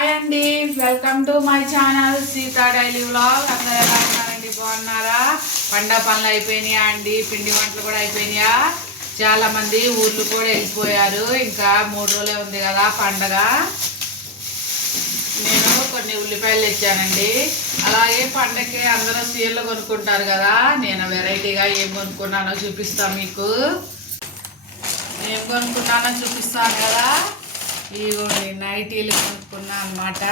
Hi అండి, welcome to my channel Sita daily vlog. అందరూ ఎలా ఉన్నారండి? బాగున్నారా? పండగ పనులు అయిపోయినాయా అండి? పిండి వంటలు కూడా అయిపోయినాయా? చాలామంది ఊర్లు కూడా వెళ్ళిపోయారు. ఇంకా 3 రోజులే ఉంది కదా పండగ. నేను కొన్ని ఉల్లిపాయలు తెచ్చానండి. అలాగే పండగకి అందరూ చీరలు కొనుక్కుంటారు కదా, నేను వెరైటీగా ఏం కొనుక్కున్నానో చూపిస్తాను మీకు. ఏం కొనుక్కున్నానో చూపిస్తాను కదా. ఇవి నైటీలు కొనుక్కున్నా అనమాట.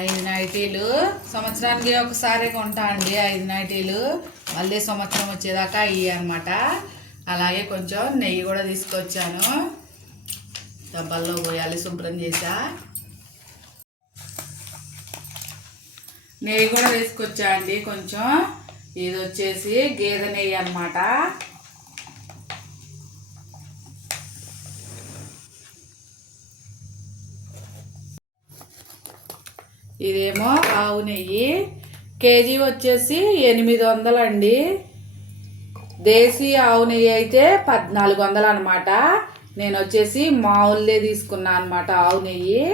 5 నైటీలు. సంవత్సరానికి ఒకసారి కొంటా అండి 5 నైటీలు. మళ్ళీ సంవత్సరం వచ్చేదాకా ఇవి అనమాట. అలాగే కొంచెం నెయ్యి కూడా తీసుకొచ్చాను. డబ్బాల్లో పోయాలి, శుభ్రం చేసా. నెయ్యి కూడా తీసుకొచ్చా అండి కొంచెం. ఇది వచ్చేసి గేదె నెయ్యి అనమాట. ఇదేమో ఆవు నెయ్యి. కేజీ వచ్చేసి 800 అండి. దేశీ ఆవు నెయ్యి అయితే 1400 అనమాట. నేను వచ్చేసి మామూలుదే తీసుకున్నా అనమాట ఆవు నెయ్యి.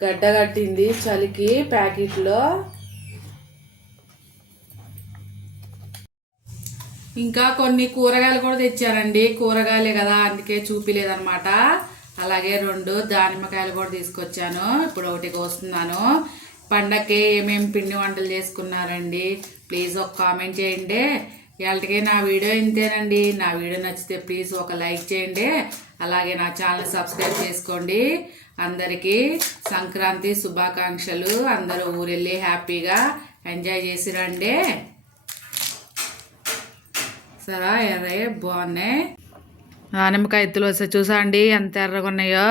గడ్డగట్టింది చలికి ప్యాకెట్లో. ఇంకా కొన్ని కూరగాయలు కూడా తెచ్చానండి. కూరగాయలే కదా, అందుకే చూపిలేదనమాట. అలాగే 2 దానిమ్మకాయలు కూడా తీసుకొచ్చాను. ఇప్పుడు ఒకటి కోస్తున్నాను. పండగకి ఏమేమి పిండి వంటలు చేసుకున్నారండి? ప్లీజ్ ఒక కామెంట్ చేయండి. ఇవాళకి నా వీడియో ఇంతేనండి. నా వీడియో నచ్చితే ప్లీజ్ ఒక లైక్ చేయండి. అలాగే నా ఛానల్ సబ్స్క్రైబ్ చేసుకోండి. అందరికీ సంక్రాంతి శుభాకాంక్షలు. అందరూ ఊరెళ్ళి హ్యాపీగా ఎంజాయ్ చేసి రండి. సరే, ఎర్రే బాగున్నాయి. దానిమ్మకాయ ఎత్తులు వస్తే చూసా అండి ఎంత ఎర్రగా ఉన్నాయో.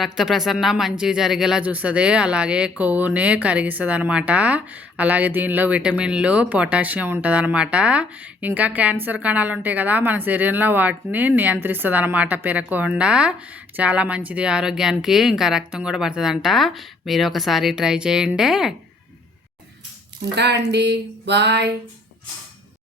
రక్త ప్రసరణ మంచిగా జరిగేలా చూస్తుంది. అలాగే కొవ్వుని కరిగిస్తుంది అనమాట. అలాగే దీనిలో విటమిన్లు, పొటాషియం ఉంటుంది అనమాట. ఇంకా క్యాన్సర్ కణాలు ఉంటాయి కదా మన శరీరంలో, వాటిని నియంత్రిస్తుంది అనమాట పెరగకుండా. చాలా మంచిది ఆరోగ్యానికి. ఇంకా రక్తం కూడా పడుతుందంట. మీరు ఒకసారి ట్రై చేయండి. ఉంటా అండి, బాయ్.